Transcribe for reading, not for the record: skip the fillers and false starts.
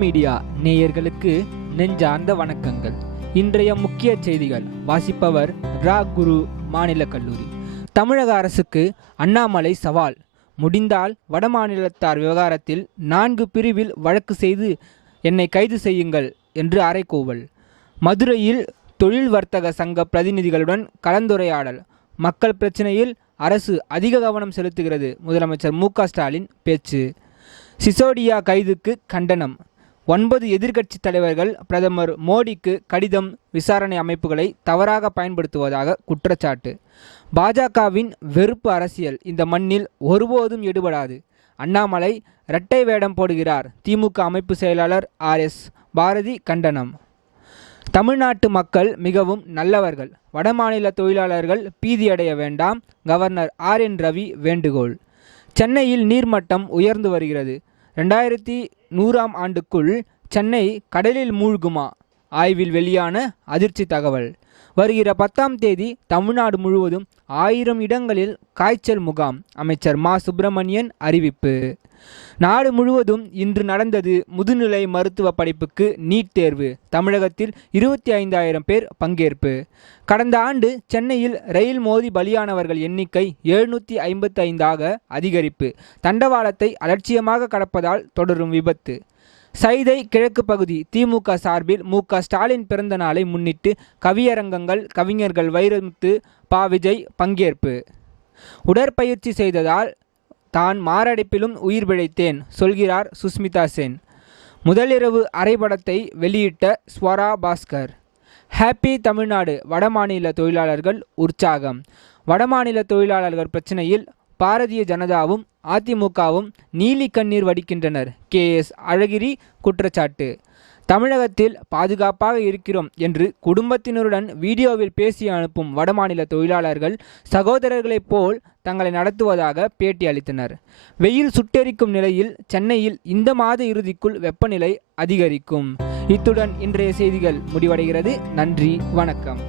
Media நேயர்களுக்கு நெஞ்சார்ந்த வணக்கங்கள். இன்றைய முக்கிய செய்திகள் வாசிப்பவர் ரா குரு. மாநில கல்லூரி. தமிழக அரசுக்கு அண்ணாமலை சவால். முடிந்தால் வடமாநிலத்தார் விவகாரத்தில் 4 பிரிவில் வழக்கு செய்து என்னை கைது செய்யுங்கள் என்று அறைகூவல். மதுரையில் தொழில் வர்த்தக சங்க பிரதிநிதிகளுடன் கலந்துரையாடல். மக்கள் பிரச்சனையில் அரசு அதிக கவனம் செலுத்துகிறது. முதலமைச்சர் மு.க. ஸ்டாலின் பேச்சு. சிசோடியா கைதுக்கு கண்டனம். 9 எதிர்க்கட்சி தலைவர்கள் பிரதமர் மோடிக்கு கடிதம். விசாரணை அமைப்புகளை தவறாக பயன்படுத்துவதாக குற்றச்சாட்டு. பாஜகவின் வெறுப்பு அரசியல் இந்த மண்ணில் ஒருபோதும் எடுபடாது. அண்ணாமலை இரட்டை வேடம் போடுகிறார். திமுக அமைப்பு செயலாளர் ஆர்.எஸ். பாரதி கண்டனம். தமிழ்நாட்டு மக்கள் மிகவும் நல்லவர்கள். வடமாநில தொழிலாளர்கள் பீதியடைய வேண்டாம். Governor R. N.. ரவி வேண்டுகோள். சென்னையில் நீர்மட்டம் உயர்ந்து வருகிறது. 2100ஆம் ஆண்டுக்குள் சென்னை கடலில் மூழ்குமா? ஆய்வில் வெளியான அதிர்ச்சி தகவல். வருகிற 10ஆம் தேதி தமிழ்நாடு முழுவதும் 1000 இடங்களில் காய்ச்சல் முகாம். அமைச்சர் மா. சுப்பிரமணியன் அறிவிப்பு. நாடு முழுவதும் இன்று நடந்தது முதுநிலை மருத்துவ படிப்புக்கு நீட் தேர்வு. தமிழகத்தில் 25,000 பேர் பங்கேற்பு. கடந்த ஆண்டு சென்னையில் ரயில் மோதி பலியானவர்கள் எண்ணிக்கை 755ஆக அதிகரிப்பு. தண்டவாளத்தை அலட்சியமாக கடப்பதால் தொடரும் விபத்து. சைதை கிழக்கு பகுதி திமுக சார்பில் மு.க. ஸ்டாலின் பிறந்த நாளை முன்னிட்டு கவியரங்கங்கள். கவிஞர்கள் வைரமுத்து, பா. விஜய் பங்கேற்பு. உடற்பயிற்சி செய்ததால் தான் மாரடைப்பிலும் உயிர் பிழைத்தேன் சொல்கிறார் சுஷ்மிதா சென். முதலிரவு அரைபடத்தை வெளியிட்ட ஸ்வரா பாஸ்கர். ஹாப்பி தமிழ்நாடு. வடமாநில தொழிலாளர்கள் உற்சாகம். வடமாநில தொழிலாளர்கள் பிரச்சனையில் பாரதிய ஜனதாவும் அதிமுகவும் நீலி கண்ணீர் வடிக்கின்றனர். கே.எஸ். அழகிரி குற்றச்சாட்டு. தமிழகத்தில் பாதுகாப்பாக இருக்கிறோம் என்று குடும்பத்தினருடன் வீடியோவில் பேசி அனுப்பும் வடமாநில தொழிலாளர்கள் சகோதரர்களைப் போல் தங்களை நடத்துவதாக பேட்டி அளித்தனர். வெயில் சுட்டெரிக்கும் நிலையில் சென்னையில் இந்த மாத இறுதிக்குள் வெப்பநிலை அதிகரிக்கும். இத்துடன் இன்றைய செய்திகள் முடிவடைகிறது. நன்றி, வணக்கம்.